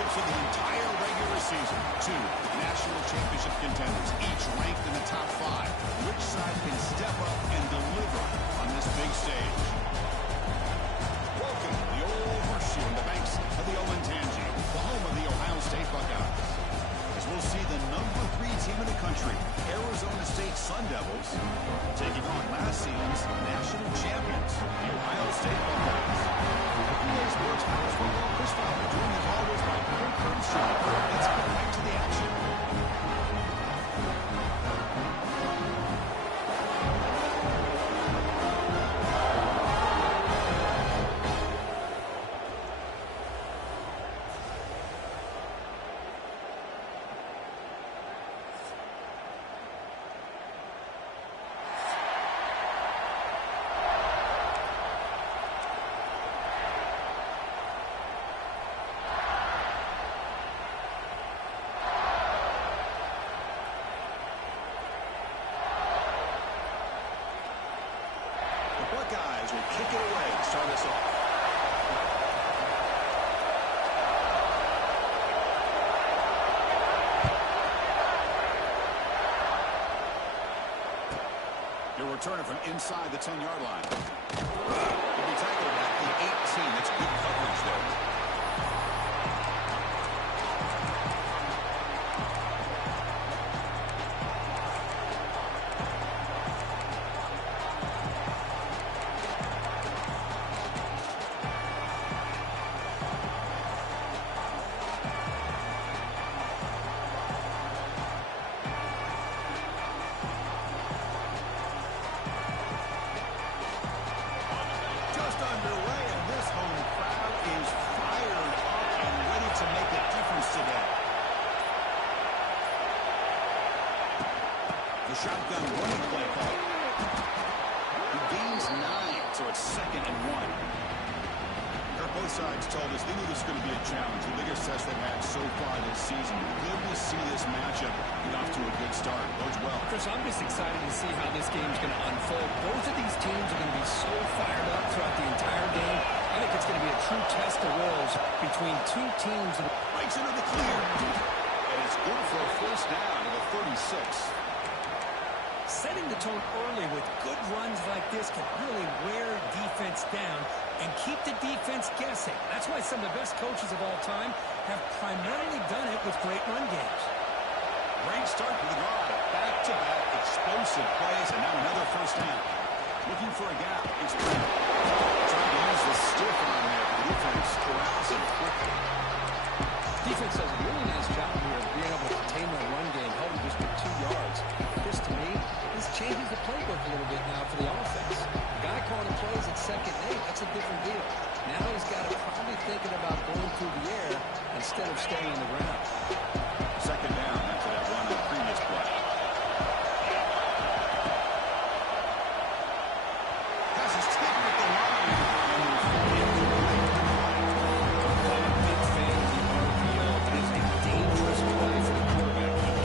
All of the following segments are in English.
championships of the entire regular season. Two national championship contenders, each ranked in the top 5. Which side can step up and deliver on this big stage? Welcome to the old horseshoe on the banks of the Olentangy, the home of the Ohio State Buckeyes. As we'll see the number 3 team in the country, Arizona State Sun Devils, taking on last season's national champions, the Ohio State Buckeyes. PA Sports College football, Chris Fowler, joined as always by Craig Curtis. Let's get right to the action. Buckeyes will kick it away to start us off. They're returning from inside the 10-yard line. He'll be tackled at the 18. That's good coverage there. The shotgun running play call. He gains 9, so it's 2nd and 1. Both sides told us they knew this was going to be a challenge, the biggest test they've had so far this season. Good to see this matchup get off to a good start. Bodes well. Chris, I'm just excited to see how this game's going to unfold. Both of these teams are going to be so fired up throughout the entire game. I think it's going to be a true test of wills between two teams. Breaks into the clear. And it's good for a first down to the 36. Setting the tone early with good runs like this can really wear defense down and keep the defense guessing. That's why some of the best coaches of all time have primarily done it with great run games. Great start to the drive. Back-to-back explosive plays, and now another first down. Looking for a gap. It's Brown. Trying to use the stiff arm there. The defense corrals him quickly. Defense does a really nice job here of being able to contain their run game, held him just for 2 yards. This, to me, this changes the playbook a little bit now for the offense. The guy calling the plays at 2nd and 8, that's a different deal. Now he's got to probably thinking about going through the air instead of staying on the ground. 2nd down after that run on the previous play. Pass is taken at the line. I'm a big fan of the RPO. It is a dangerous play for the quarterback. He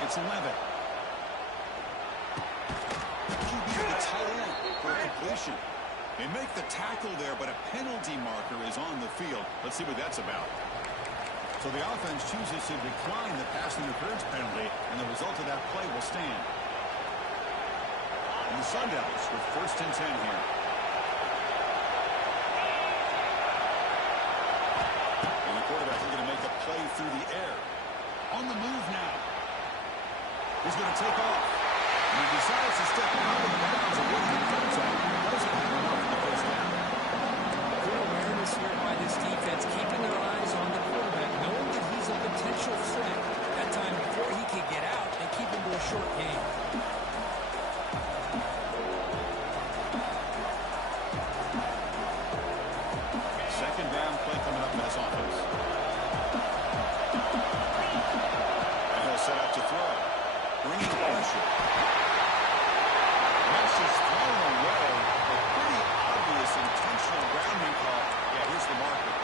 It's Levitt. QB to the tight end for a completion. They make the tackle there, but a penalty marker is on the field. Let's see what that's about. So the offense chooses to decline the pass interference penalty, and the result of that play will stand. And the Sun Devils with 1st and 10 here. And the quarterback is going to make a play through the air. On the move now. He's going to take off. And he decides to step out of bounds and get the contact. Doesn't have enough in the first down. Good awareness here by this defense, keeping their eyes on the quarterback, knowing that he's a potential threat. That time before he can get out, they keep him to a short game. Second down play coming up in this offense. And he'll set up to throw. Bringing pressure. This is thrown away. A pretty obvious intentional grounding call. Yeah, here's the marker.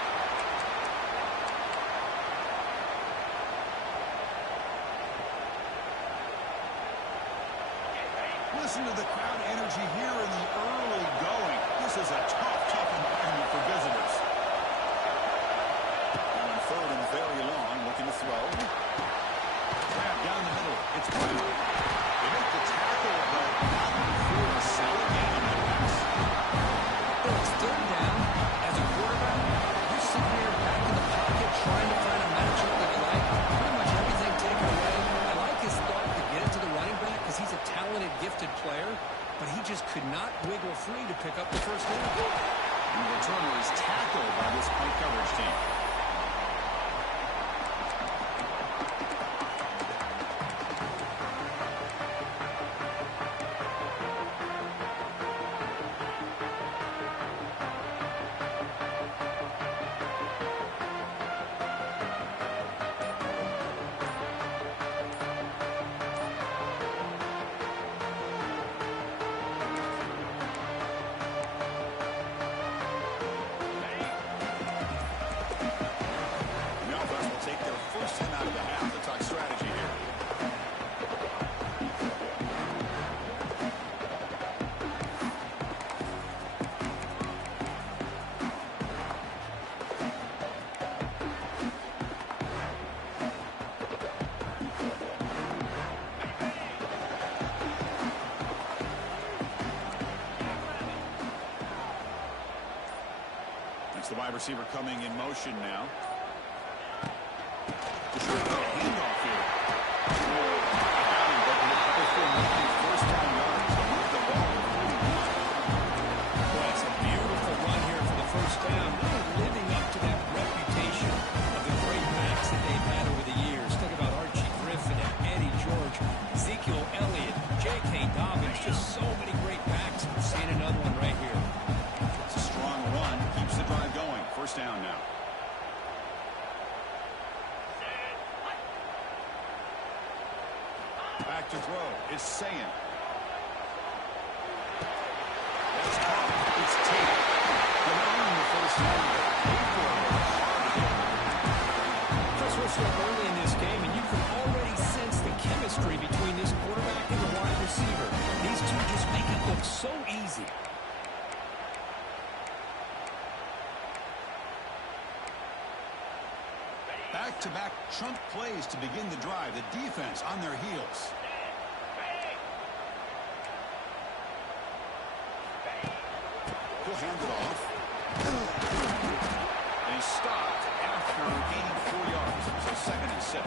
Listen to the crowd energy here in the early going. This is a tough environment for visitors. Now on 3rd and very long, looking to throw. Grab down the middle. It's Brown. They make the tackle, but not before a solid gain on that pass. Well, it's 3rd down. As a quarterback, you're sitting here back in the pocket trying to find a matchup that you like. Pretty much everything taken away. I like his thought to get it to the running back because he's a talented, gifted player, but he just could not wiggle free to pick up the first down. And the returner is tackled by this punt coverage team. It's the wide receiver coming in motion now. The short handoff here. Got him, but before making first down yards, they move the ball. Well, it's a beautiful run here for the first down. Really living up to that reputation of the great backs that they've had over the years. Think about Archie Griffin and Eddie George, Ezekiel Elliott, J.K. Dobbins, just so many great backs. We're seeing another one right here. It's a strong run. Keeps the drive going. First down now. Back to throw. It's Sayin. That's caught. It's Tate. Allowing the first down. Chris, we're still early in this game, and you can already sense the chemistry between this quarterback and the wide receiver. These two just make it look so easy. Back-to-back chunk plays to begin the drive. The defense on their heels. He'll hand it off. And he's stopped after gaining 4 yards. So 2nd and 6.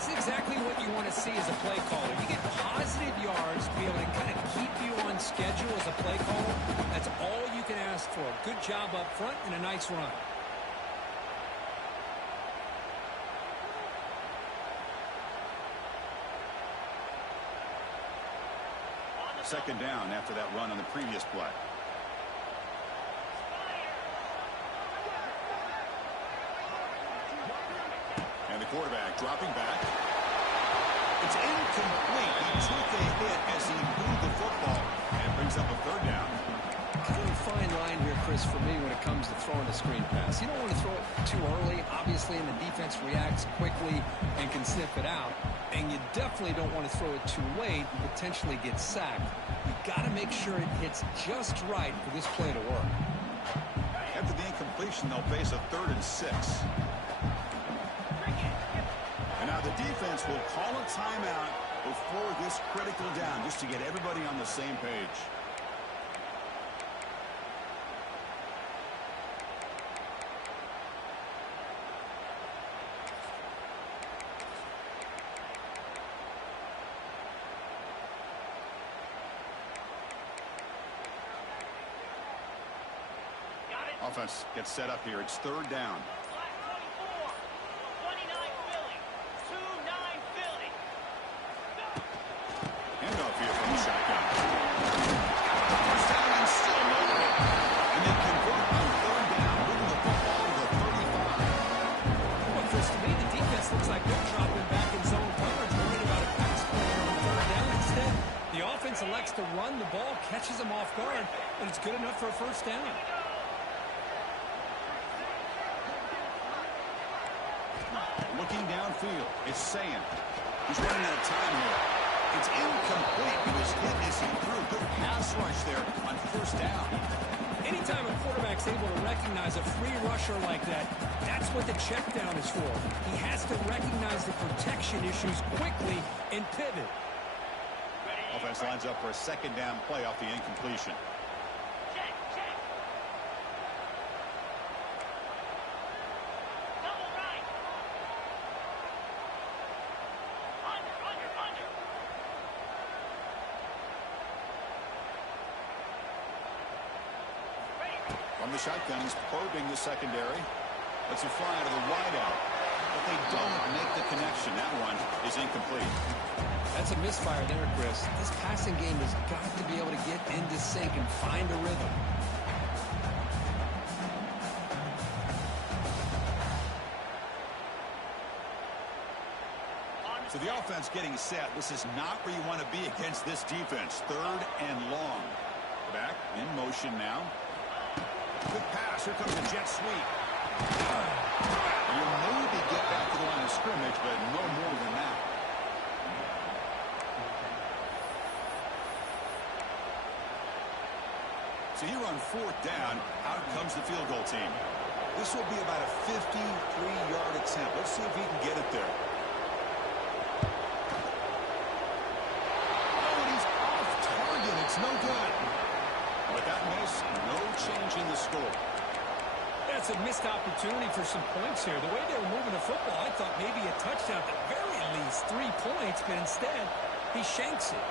It's exactly what you want to see as a play caller. You get positive yards to be able to kind of keep you on schedule as a play caller. That's all you can ask for. Good job up front and a nice run. Second down after that run on the previous play. And the quarterback dropping back. It's incomplete. He took a hit as he moved the football and brings up a 3rd down. Kind of a fine line here, Chris, for me when it comes to throwing a screen pass. You don't want to throw it too early, obviously, and the defense reacts quickly and can sniff it out. And you definitely don't want to throw it too late and potentially get sacked. You got to make sure it hits just right for this play to work. After the incompletion, they'll face a 3rd and 6. And now the defense will call a timeout before this critical down, just to get everybody on the same page. Offense gets set up here. It's 3rd down. Handoff here from the shotgun. First down and still loaded. And they convert on 3rd down, moving the football to the 35. Well, Chris, to me, the defense looks like they're dropping back in zone coverage, worried about a pass play on 3rd down. Instead, the offense elects to run the ball, catches them off guard, and it's good enough for a 1st down. Looking downfield, it's Sayan. He's running out of time here. It's incomplete. He was hit as he threw. Good pass rush there on 1st down. Anytime a quarterback's able to recognize a free rusher like that, that's what the check down is for. He has to recognize the protection issues quickly and pivot. Offense lines up for a 2nd down play off the incompletion. From the shotgun, he's probing the secondary. Lets it fly out of the wideout. But they don't make the connection. That one is incomplete. That's a misfire there, Chris. This passing game has got to be able to get into sync and find a rhythm. So the offense getting set. This is not where you want to be against this defense. 3rd and long. Back in motion now. Good pass. Here comes the jet sweep. You maybe get back to the line of scrimmage, but no more than that. So here on 4th down, out comes the field goal team. This will be about a 53-yard attempt. Let's see if he can get it there. Oh, and he's off target. It's no good. With that miss, no change in the score. That's a missed opportunity for some points here. The way they were moving the football, I thought maybe a touchdown, at the very least 3 points, but instead, he shanks it.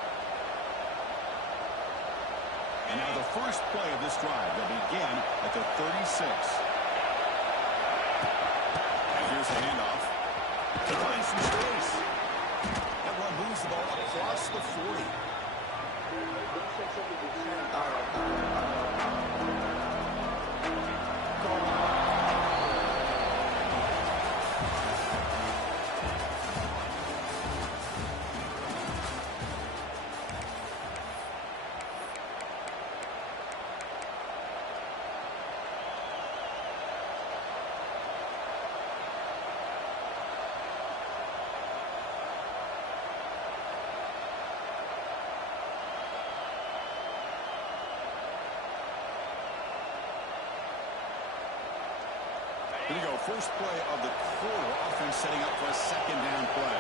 And now the first play of this drive. They'll begin at the 36. And here's the handoff. To find some space. That one moves the ball across the 40. Here we go. First play of the quarter. Offense setting up for a 2nd down play.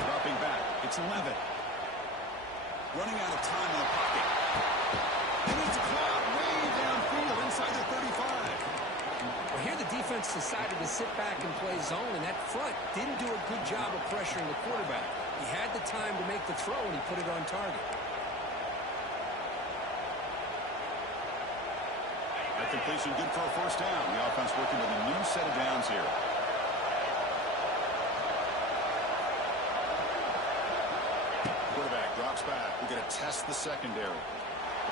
Dropping back. It's 11. Running out of time in the pocket. And it's caught way downfield inside the 35. Well, here the defense decided to sit back and play zone, and that front didn't do a good job of pressuring the quarterback. He had the time to make the throw, and he put it on target. Completion good for a 1st down. The offense working with a new set of downs here. Quarterback drops back. We're going to test the secondary.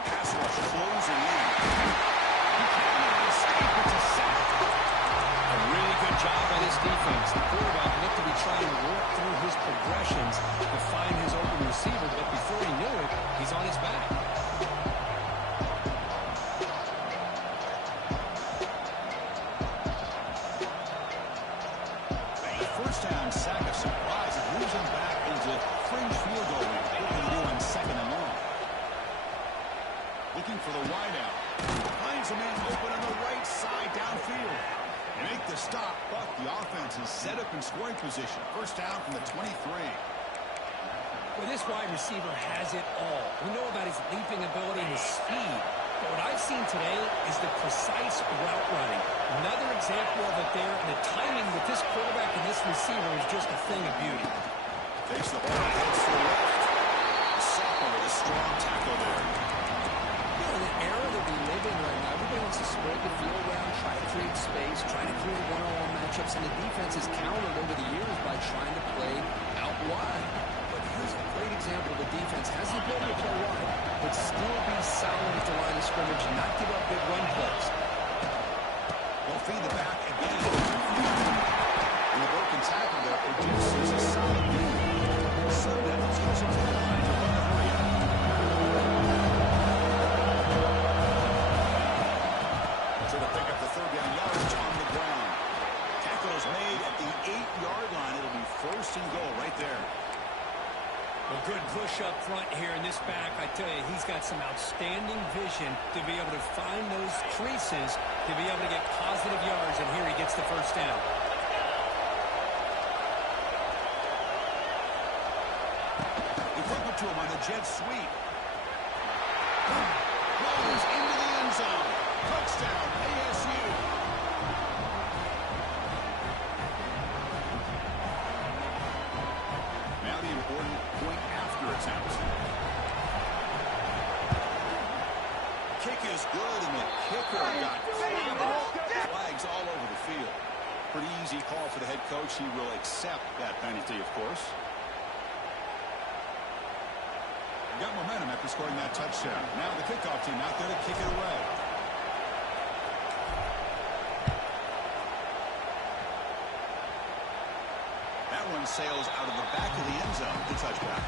Pass rush closing in. He can't escape. It's a sack. A really good job by this defense. The quarterback looked to be trying to work through his progressions to find his open receiver, but before he knew it, he's on his back. for the wideout. Finds a man open on the right side downfield. They make the stop, but the offense is set up in scoring position. First down from the 23. Well, this wide receiver has it all. We know about his leaping ability and his speed. But what I've seen today is the precise route running. Another example of it there. And the timing with this quarterback and this receiver is just a thing of beauty. Takes the ball, heads to the left. The sophomore with a strong tackle there. You know, in the era that we live in right now, everybody wants to spread the field around, try to create space, try to create one-on-one matchups, and the defense has countered over the years by trying to play out wide. But here's a great example. The defense has the ability to play wide, but still be solid at the line of scrimmage and not give up big run plays. They'll feed the back again. And the broken tackle there produces a solid gain. Sun Devils goes up to the line to run the hurry out. So to pick up the third down yardage on the ground. Tackle is made at the 8-yard line. It'll be first and goal right there. Well, good push up front here in this back. I tell you, he's got some outstanding vision to be able to find those creases, to be able to get positive yards, and here he gets the first down. They flip it to him on the jet sweep. Rolls into the end zone. Touchdown, ASU. Now the important point after attempt. Kick is good, and the kicker got clobbered. Flags all over the field. Pretty easy call for the head coach. He will accept that penalty, of course. Got momentum after scoring that touchdown. Now the kickoff team out there to kick it away. That one sails out of the back of the end zone. The touchback.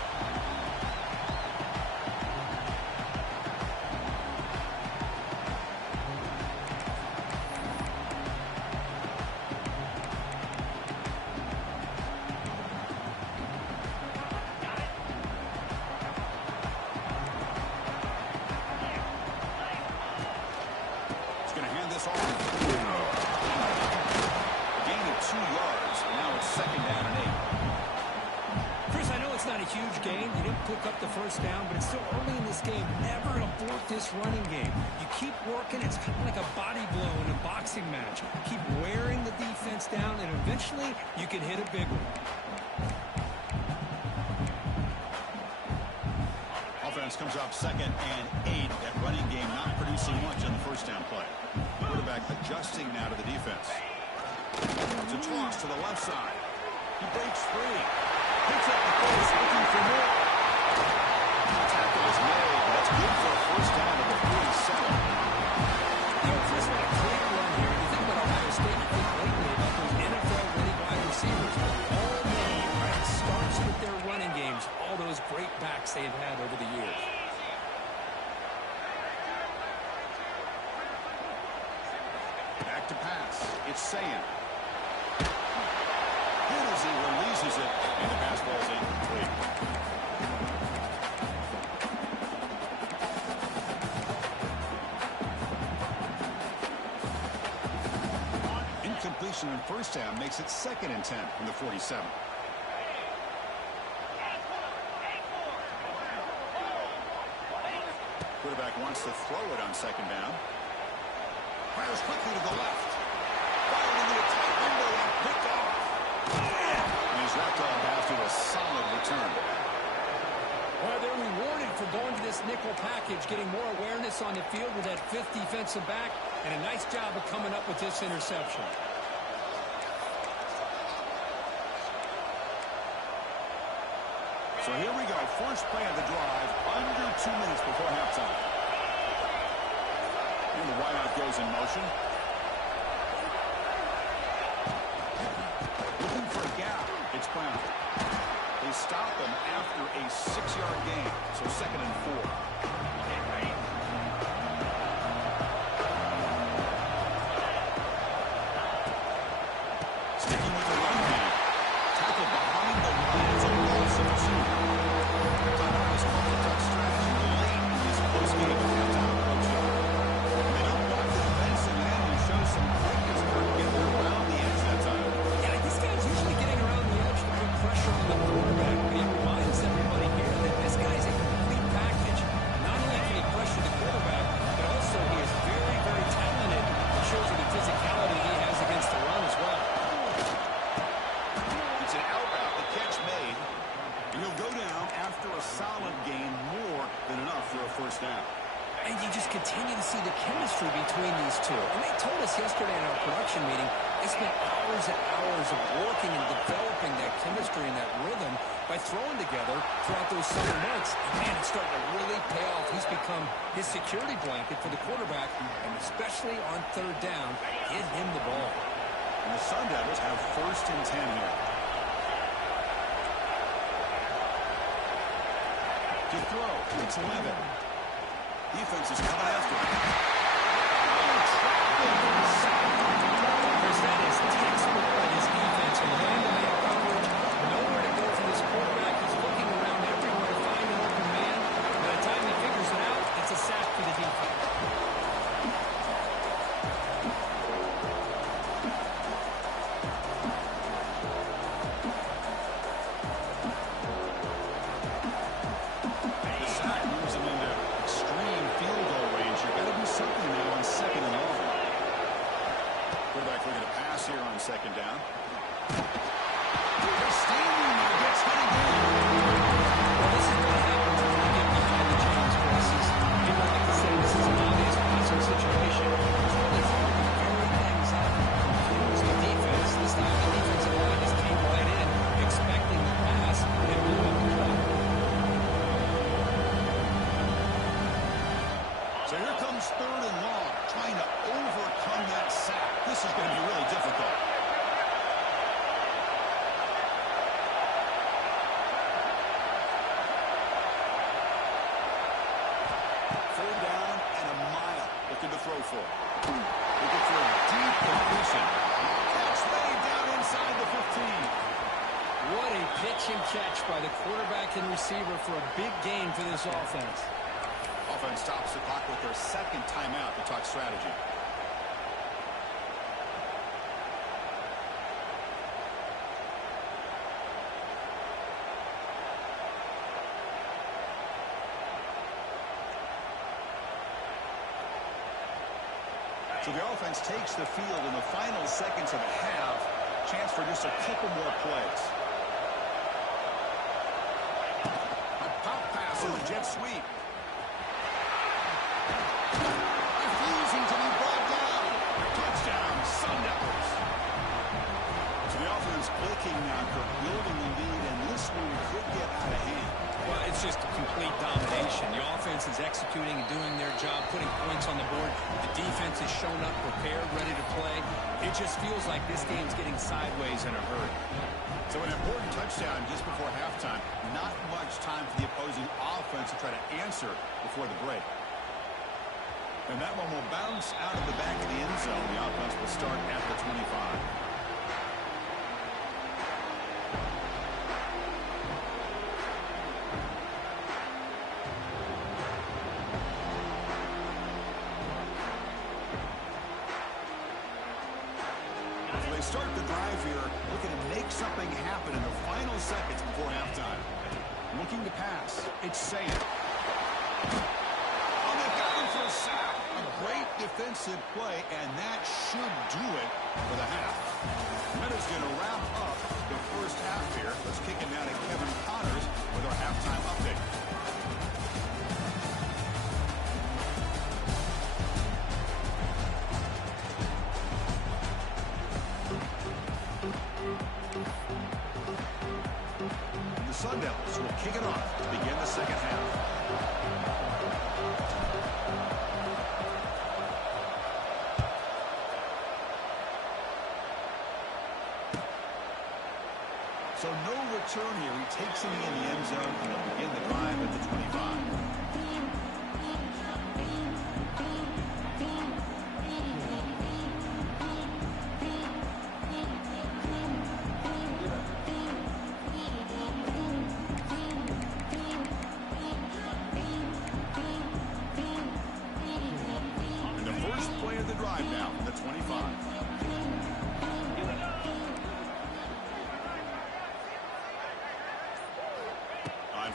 Huge gain. You didn't pick up the first down, but it's still early in this game. Never abort this running game. You keep working. It's kind of like a body blow in a boxing match. Keep wearing the defense down, and eventually you can hit a big one. Offense comes up 2nd and 8. That running game not producing much on the first down play. Quarterback adjusting now to the defense. It's a toss to the left side. He breaks free. Picks up the pace, looking for more. The tackle is made. That's good for a first down to the 47. You know, Chris, what a great run here. You think about Ohio State, you think lately about those NFL-ready wide receivers. All they need, right? It starts with their running games. All those great backs they've had over the years. Back to pass. It's Sayan. As he releases it, and the pass ball is incomplete. Incompletion on first down makes it 2nd and 10 from the 47. Quarterback wants to throw it on 2nd down. Fires quickly to the left. Fired into a tight window and picked off. He's wrapped up after a solid return. Well, they're rewarded for going to this nickel package, getting more awareness on the field with that 5th defensive back, and a nice job of coming up with this interception. So here we go. First play of the drive, under 2 minutes before halftime. And the wideout goes in motion. Looking for a gap. It's Brown. They stop him after a 6-yard gain. So 2nd and 4. Sticking with the run game. Tackle behind the lines of Wilson 2. Time out is called the duck strategy late in this postgame halftime approach. chemistry between these two. And they told us yesterday in our production meeting they spent hours and hours of working and developing that chemistry and that rhythm by throwing together throughout those summer months. And man, it's starting to really pay off. He's become his security blanket for the quarterback, and especially on third down, get him the ball. And the Sun Devils have 1st and 10 here. To throw, it's Levitt. Defense is coming after him. Chris, that is textbook by this defense. And man-to-man coverage, nowhere to go for this quarterback. He's looking around everywhere to find an open man. By the time he figures it out, it's a sack for the defense. Second down. They're standing there. Gets hit again. Well, this is what happens when you get behind the chains, Chris. People like to say this is an obvious passing situation. It's really hard to figure things out. It's the defense. This time the defensive line just came right in, expecting the pass, and blew up the play. So here comes 3rd and long, trying to overcome that sack. This is going to be really difficult. Throw for. Looking for a deep completion. Catch way down inside the 15. What a pitch and catch by the quarterback and receiver for a big gain for this offense. Offense stops the clock with their 2nd timeout to talk strategy. So the offense takes the field in the final seconds of the half. Chance for just a couple more plays. A pop pass and a jet sweep. Refusing to be brought down. Touchdown, Sun Devils. So the offense clicking now, building the lead, and this one could get out of hand. Well, it's just a complete domination. The offense is executing and doing their job, putting points on the board. The defense has shown up, prepared, ready to play. It just feels like this game's getting sideways in a hurry. So an important touchdown just before halftime. Not much time for the opposing offense to try to answer before the break. And that one will bounce out of the back of the end zone. The offense will start at the 25. Start the drive here, looking to make something happen in the final seconds before halftime. Looking to pass. It's Saying. Oh, they've got him for a sack. A great defensive play, and that should do it for the half. That is going to wrap up the first half here. Let's kick it down to Kevin Connors with our halftime update. Sun Devils will kick it off to begin the second half. So no return here. He takes him in the end zone, and they'll begin the drive at the 25.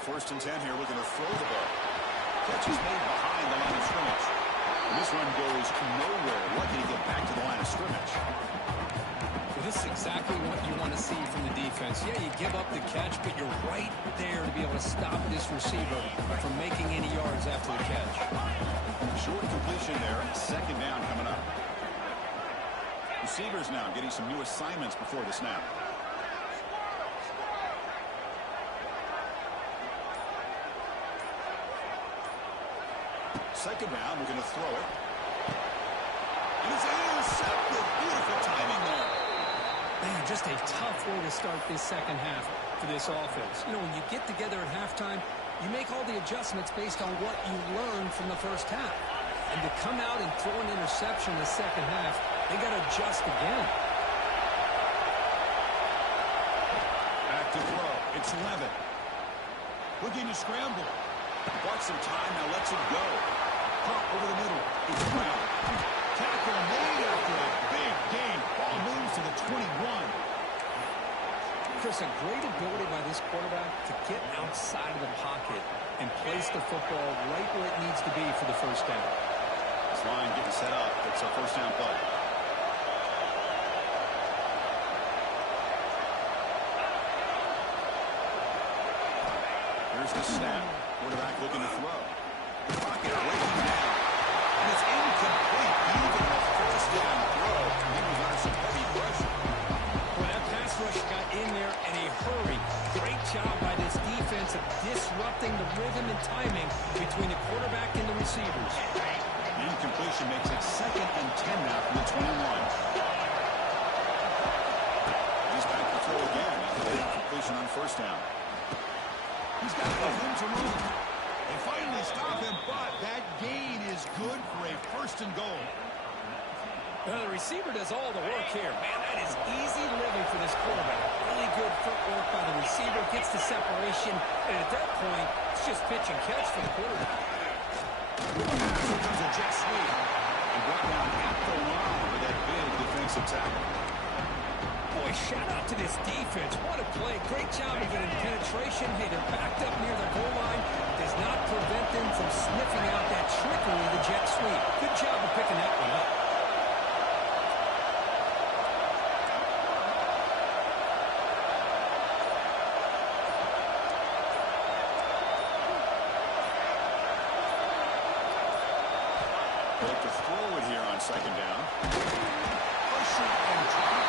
First and 10 here, looking to throw the ball. Catch is made behind the line of scrimmage. And this run goes nowhere. Lucky to get back to the line of scrimmage. Well, This is exactly what you want to see from the defense. Yeah, you give up the catch, but you're right there to be able to stop this receiver from making any yards after the catch. Short completion there. Second down coming up. Receivers now getting some new assignments before the snap. Second down, we're going to throw it. And it's intercepted. Beautiful timing there. Man, just a tough way to start this second half for this offense. You know, when you get together at halftime, you make all the adjustments based on what you learned from the first half. And to come out and throw an interception in the second half, they got to adjust again. Back to throw. It's Levitt. Looking to scramble. Bought some time, now lets it go. Pump over the middle. It's Brown. Tackle made after a big gain. Ball moves to the 21. Chris, a great ability by this quarterback to get outside of the pocket and place the football right where it needs to be for the first down. This line getting set up. It's a first down play. Here's the snap. Quarterback looking to throw. Pocket breaking down. And it's incomplete. Even a first down throw. He was under some heavy pressure. Well, that pass rush got in there in a hurry. Great job by this defense of disrupting the rhythm and timing between the quarterback and the receivers. The incompletion makes it 2nd and 10 now from the 21. He's back to throw again after the incompletion on first down. He's got enough room to run. They finally stop him, but that gain is good for a 1st and goal. Well, the receiver does all the work here. Man, that is easy living for this quarterback. Really good footwork by the receiver. Gets the separation. And at that point, it's just pitch and catch for the quarterback. Here comes a jet sweep. And brought down at the line with that big defensive tackle. Boy, shout out to this defense. What a play. Great job of getting penetration. Hey, they're backed up near the goal line. Does not prevent them from sniffing out that trickery of the jet sweep. Good job of picking that one up. Look to throw it here on second down. Pressure and drop.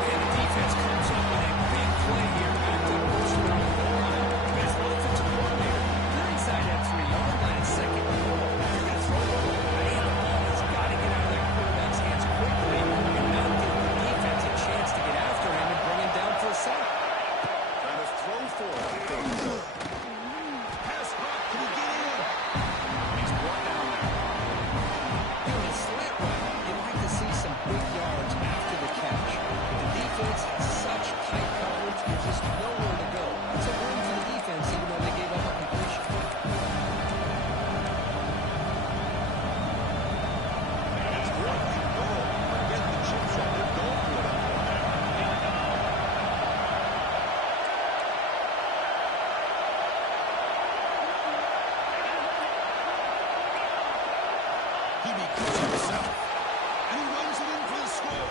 And the defense comes up with a big play here. Backed up close around the goal line. But as an offensive coordinator, you're inside that 3-yard line at second and goal. You're going to throw the ball. And the ball has got to get out of that quarterback's hands quickly and not give the defense a chance to get after him and bring him down for a sack. Trying to throw for it. Pass block. Can he get in? He's brought down there. You know, in slant route, you'd like to see some big yards after the catch. The defense has such tight coverage, there's just nowhere to go. It's a win for the defense, even though they gave up a completion. And it's fourth and goal. Forget the chip shot. They're going for it on that. He becomes himself. And he runs it in for the score.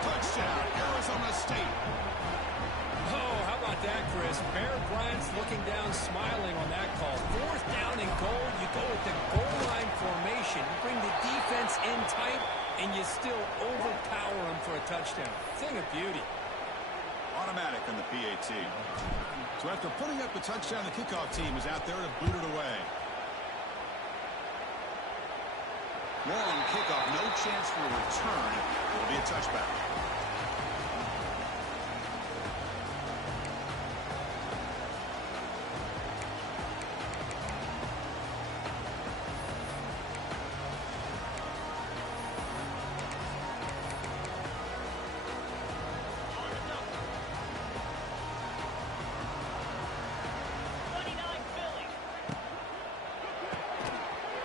Touchdown, Arizona State. Oh, how about that, Chris? Bear Bryant's looking down, smiling on that call. 4th down and goal. You go with the goal line formation. You bring the defense in tight, and you still overpower them for a touchdown. Thing of beauty. Automatic on the PAT. So after putting up a touchdown, the kickoff team is out there to boot it away. Long kickoff, no chance for a return. It'll be a touchback.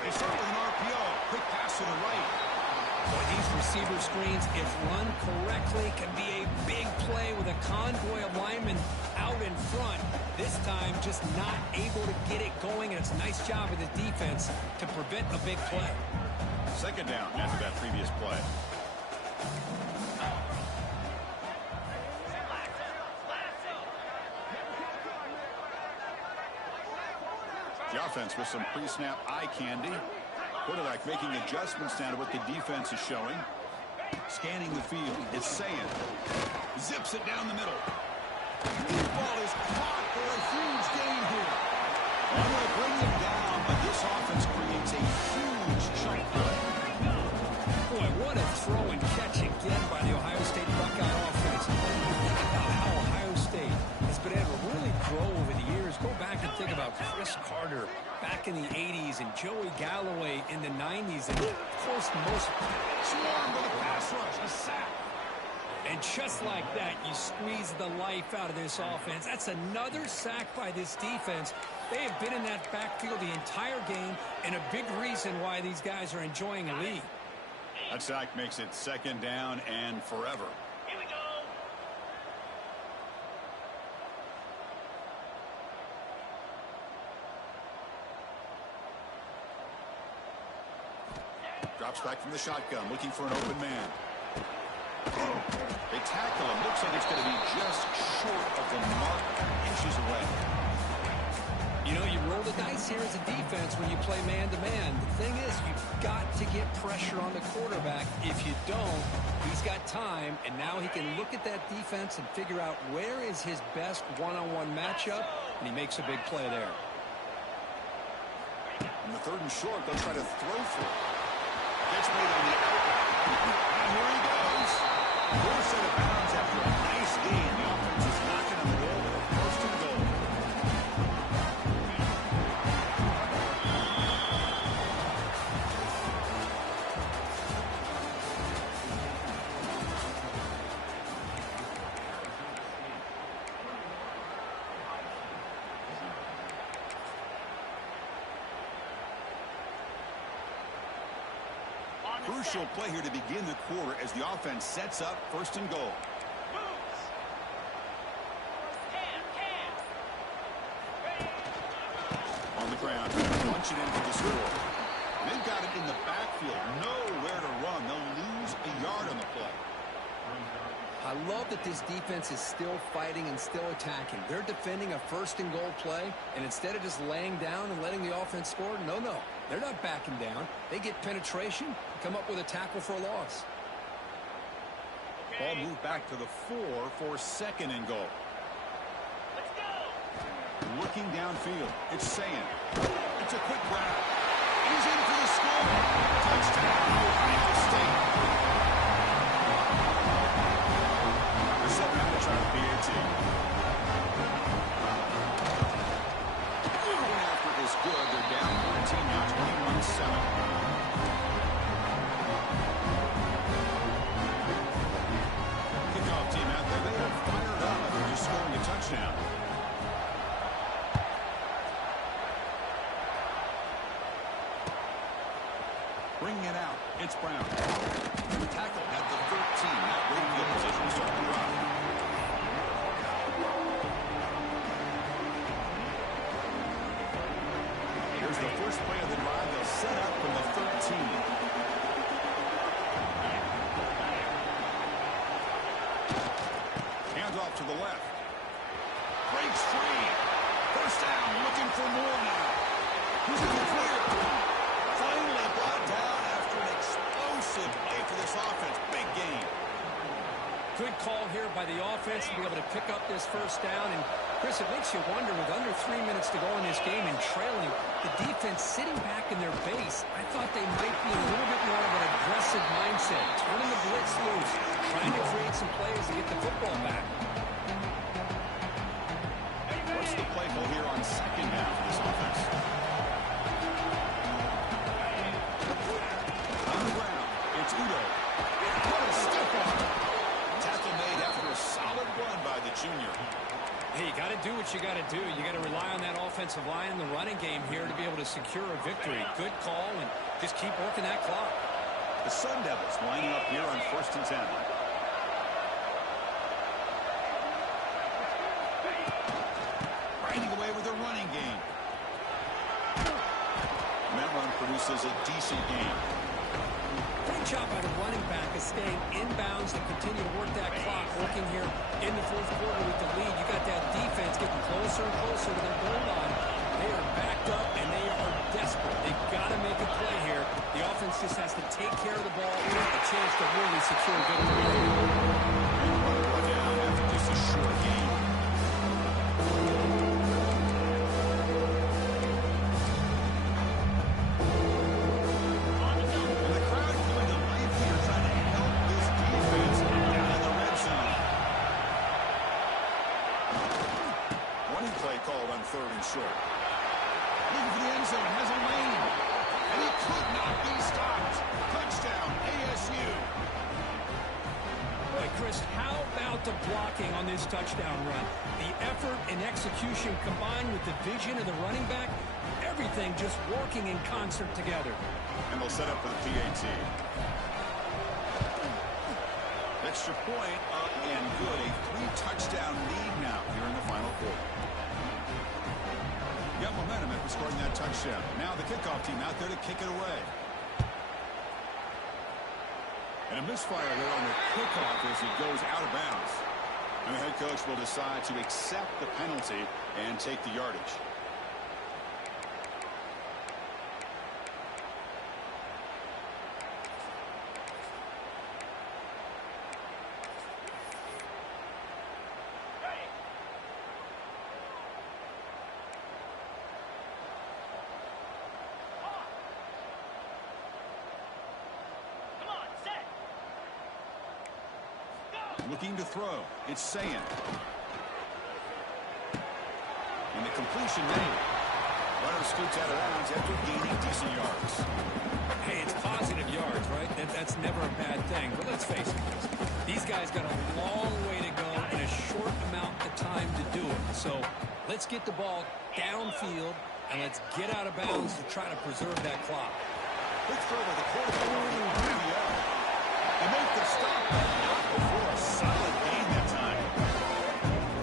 They start with an RPO. Quick pass to the right. Boy, these receiver screens, if run correctly, can be a big play with a convoy of linemen out in front. This time, just not able to get it going, and it's a nice job of the defense to prevent a big play. Second down after that previous play. The offense with some pre-snap eye candy. Quarterback making adjustments now to what the defense is showing. Scanning the field. It's Saying. Zips it down the middle. The ball is caught for a huge gain here. I'm going to bring him down, but this offense creates a huge chunk play. Boy, what a throw and catch again by the Ohio State Buckeye offense. Think about how Ohio State has been able to really grow over the years. Go back and think about Chris Carter back in the 80s and Joey Galloway in the 90s. And of course, most Swarm with a pass rush, a sack. And just like that, you squeeze the life out of this offense. That's another sack by this defense. They have been in that backfield the entire game, and a big reason why these guys are enjoying a lead. That sack makes it 2nd down and forever. Here we go. Drops back from the shotgun, looking for an open man. They tackle him. Looks like it's going to be just short of the mark, inches away. You know, you roll the dice here as a defense when you play man-to-man. The thing is, you've got to get pressure on the quarterback. If you don't, he's got time, and now he can look at that defense and figure out where is his best one-on-one matchup, and he makes a big play there. On the 3rd and short, they'll try to throw for it. Gets made on the outlet. And here he goes. First set of bounds after a nice gain. The offense is knocking on the door with a 1st and goal. Crucial play here to begin the quarter as the offense sets up 1st and goal. On the ground, punch it in for the score. They've got it in the backfield, nowhere to run. They'll lose a yard on the play. I love that this defense is still fighting and still attacking. They're defending a 1st and goal play, and instead of just laying down and letting the offense score, no. They're not backing down. They get penetration, come up with a tackle for a loss. Ball moved back to the 4 for 2nd and goal. Let's go. Looking downfield, it's Saying. It's a quick grab. He's in for the score. Touchdown, Ohio State. They're setting up to try the PAT. Going after it is good. They're down 14 now, 21-7. Kickoff team out there. They are fired up after just scoring a touchdown. Bringing it out. It's Brown. Tackle at the 13. That great field position starting to run. Here's the first play of the drive. They'll set up from the 13. Hands off to the left. Breaks free. First down, looking for more now. Who's in the clear? Finally brought down after an explosive play for this offense. Big game. Good call here by the offense to be able to pick up this first down. And, Chris, it makes you wonder, with under 3 minutes to go in this game and trailing, the defense sitting back in their base, I thought they might be a little bit more of an aggressive mindset, turning the blitz loose, trying to create some plays to get the football back. What's the play call here on 2nd down for this offense? On the ground, it's Udo. What a stiff arm. Tackle made after a solid run by the junior. Hey, you got to do what you got to do. You got to rely on that offensive line in the running game here to be able to secure a victory. Good call, and just keep working that clock. The Sun Devils lining up here on 1st and 10. Riding away with a running game. And that run produces a decent game. job by the running back is staying inbounds to continue to work that clock, working here in the fourth quarter with the lead. You got that defense getting closer and closer to their goal line. They are backed up, and they are desperate. They've got to make a play here. The offense just has to take care of the ball with a chance to really secure a good lead. Down after just a short game. And the crowd coming to life here, trying to help this defense down in the red zone. Running play called on 3rd and short. Looking for the end zone, has a lane, and he could not be stopped. Touchdown, ASU. Boy, Chris, how about the blocking on this touchdown run? The effort and execution combined with the vision of the running back, everything just working in concert together. And they'll set up for the PAT. Extra point up and good. A 3-touchdown lead now here in the final quarter. Got momentum after scoring that touchdown. Now the kickoff team out there to kick it away. And a misfire there on the kickoff as it goes out of bounds. And the head coach will decide to accept the penalty and take the yardage. Looking to throw. It's Sayin. And the completion made. Runner scoots out of bounds after gaining decent yards. Hey, it's positive yards, right? That's never a bad thing. But let's face it, these guys got a long way to go in a short amount of time to do it. So let's get the ball downfield, and let's get out of bounds to try to preserve that clock. Quick throw by the quarterback. They make the stop, but not before a solid gain that time.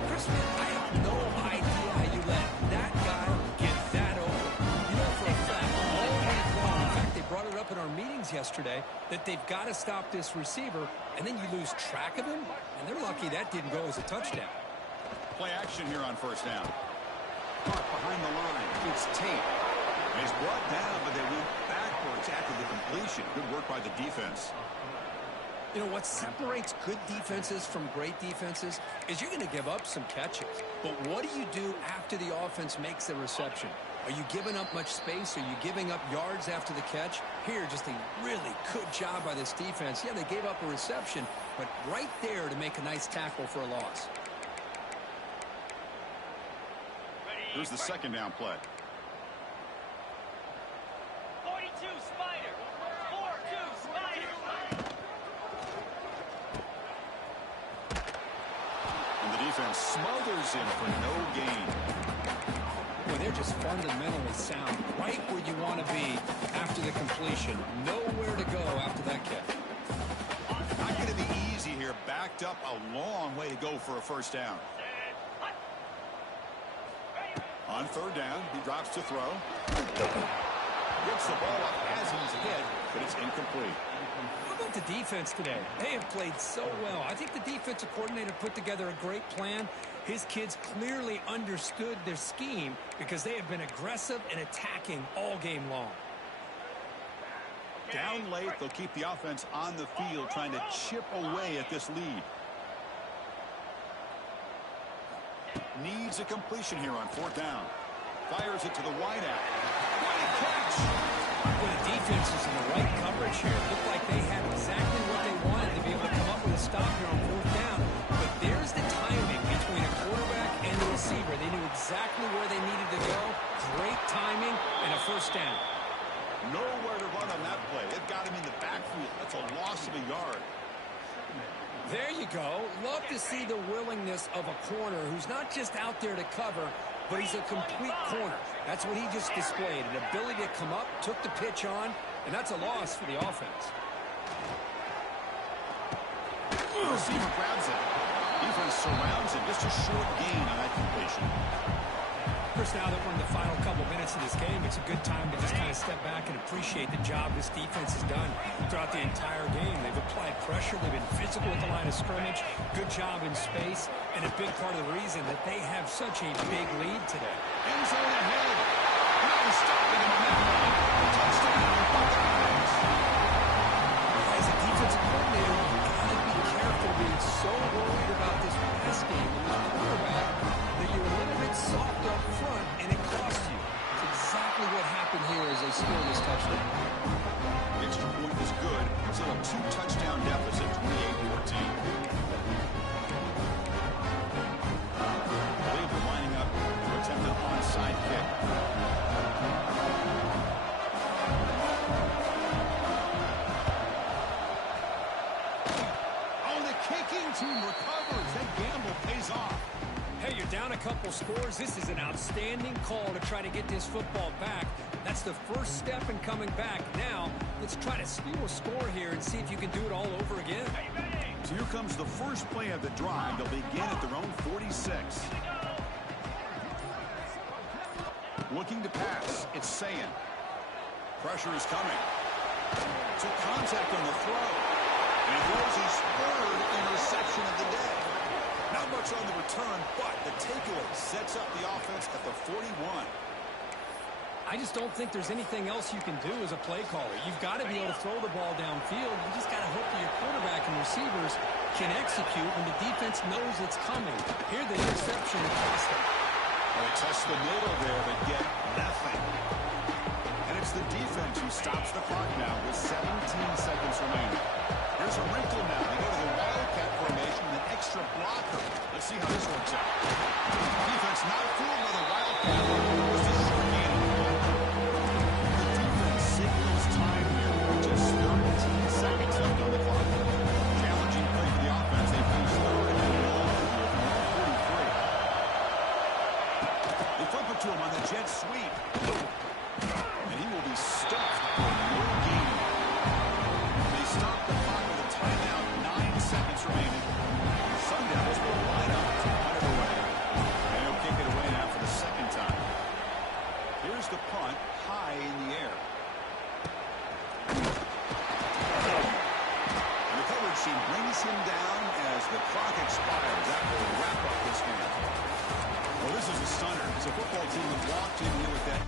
Chris, I have no idea how you let that guy get that over. You know for a fact, all week long, in fact, they brought it up in our meetings yesterday, that they've got to stop this receiver, and then you lose track of him, and they're lucky that didn't go as a touchdown. Play action here on 1st down. Caught behind the line. It's Tate. He's brought down, but they went backwards after the completion. Good work by the defense. You know, what separates good defenses from great defenses is you're going to give up some catches. But what do you do after the offense makes the reception? Are you giving up much space? Are you giving up yards after the catch? Here, just a really good job by this defense. Yeah, they gave up a reception, but right there to make a nice tackle for a loss. Here's the 2nd down play. 42 Spider. 4-2 Spider. And the defense smothers him for no gain. Well, they're just fundamentally sound, right where you want to be after the completion. Nowhere to go after that catch. Not going to be easy here. Backed up a long way to go for a 1st down. On 3rd down, he drops to throw. Gets the ball up as he's hit, but it's incomplete. How about the defense today? They have played so well. I think the defensive coordinator put together a great plan. His kids clearly understood their scheme because they have been aggressive and attacking all game long. Down late, they'll keep the offense on the field trying to chip away at this lead. Needs a completion here on 4th down. Fires it to the wideout. What a catch! Well, the defense is in the right coverage here. It looked like they had exactly what they wanted to be able to come up with a stop here on 4th down. But there's the timing between a quarterback and the receiver. They knew exactly where they needed to go. Great timing and a 1st down. Nowhere to run on that play. They've got him in the backfield. That's a loss of a yard. There you go. Love to see the willingness of a corner who's not just out there to cover, but he's a complete corner. That's what he just displayed, an ability to come up, took the pitch on, and that's a loss for the offense. The receiver grabs it. Defense surrounds him. Just a short gain on that completion. Chris, now that we're in the final couple minutes of this game, it's a good time to just kind of step back and appreciate the job this defense has done throughout the entire game. They've applied pressure. They've been physical at the line of scrimmage. Good job in space. And a big part of the reason that they have such a big lead today. End zone ahead. No stopping him on that run. Touchdown, Buckeyes. As a defensive coordinator, you've got to be careful being so worried about this pass game and this quarterback that you're a little bit soft up front and it costs you. It's exactly what happened here as they score this touchdown. Extra point is good. Still a 2-touchdown deficit, 28-14. Lining up to attempt an onside kick. Oh, the kicking team recovers. That gamble pays off. Hey, you're down a couple scores. This is an outstanding call to try to get this football back. That's the first step in coming back. Now, let's try to steal a score here and see if you can do it all over again. So here comes the first play of the drive. They'll begin at their own 46. Looking to pass. It's Sayin. Pressure is coming. Took contact on the throw. And he throws his third interception of the day. Not much on the return, but the takeaway sets up the offense at the 41. I just don't think there's anything else you can do as a play caller. You've got to be able to throw the ball downfield. You just got to hope that your quarterback and receivers can execute when the defense knows it's coming. Here, the interception cost them. They test the middle there, but get nothing. And it's the defense who stops the clock now with 17 seconds remaining. Here's a wrinkle now. They go to the Wildcat formation with an extra blocker. Let's see how this works out. Defense not fooled by the Wildcat. It was a short game. The defense signals time here. Just 13 seconds left on the clock. Challenging play for the offense. They finish third and long with 1:43. They flip it to him on the jet sweep. And he will be stuffed for no gain. They stop the clock with a timeout, 9 seconds remaining. Sun Devils will line up to punt it away. And he'll kick it away now for the second time. Here's the punt, high in the air. And the coverage team brings him down as the clock expires. That will wrap up this game. Well, this is a stunner. It's a football team that walked in here with that